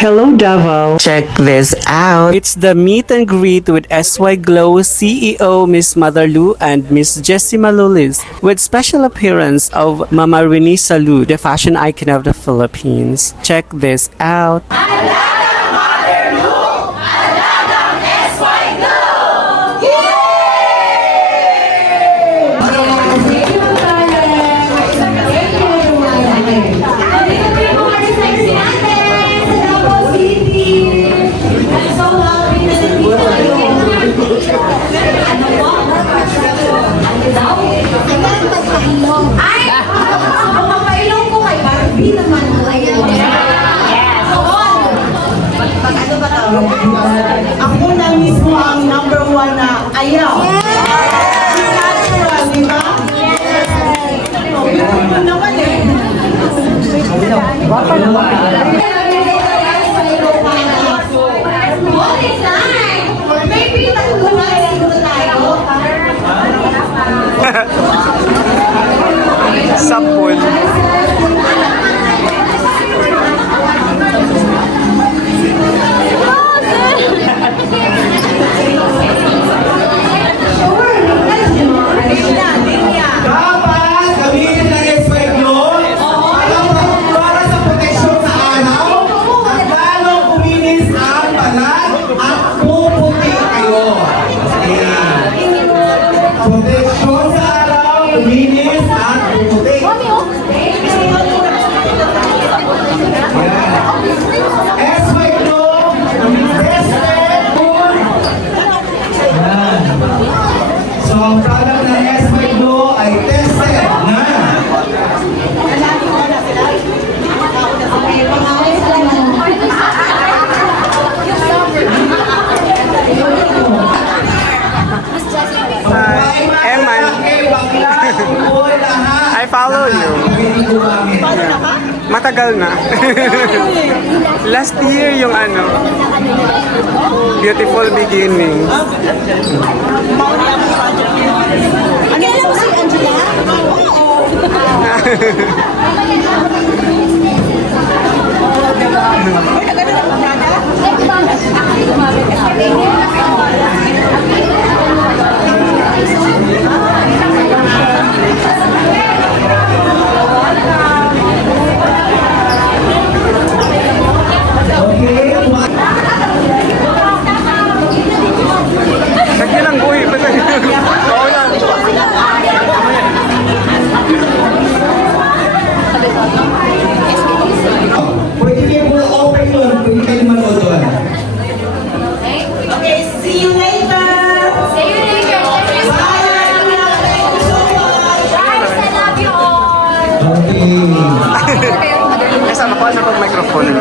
Hello, Davao. Check this out. It's the meet and greet with SY Glow CEO Miss Mother Lu and Miss Jessie Malulis, with special appearance of Mama Renee Salud, the fashion icon of the Philippines. Check this out. Ay! Papailong ko kay Barbie naman. Yes. Pag ano ba to? Ako na mismo ang number one na ayaw. Natural, di ba? Pero naman eh. Morning time! Maybe natulungan siguro tayo. Sapon. Dapat gamitin ng SY Glow para sa proteksyon sa araw at lalong kuminis ang balat at puputi kayo. Ayan. Proteksyon sa araw, kuminis at puputi. Ayan. SY Glow, tested. Ayan. So, ang product ng SY Glow ay tested na. Eman. I follow you. Matagal na. Last year yung ano, Beautiful Beginnings. Akala mo si Angela? Oo. Lagyan lang, uy. Oo lang. Pwede kayo po open yun, pwede kayo manood doon. Okay, see you later. See you later. Guys, I love you all. Okay. Kasama ko sa pag-microphone.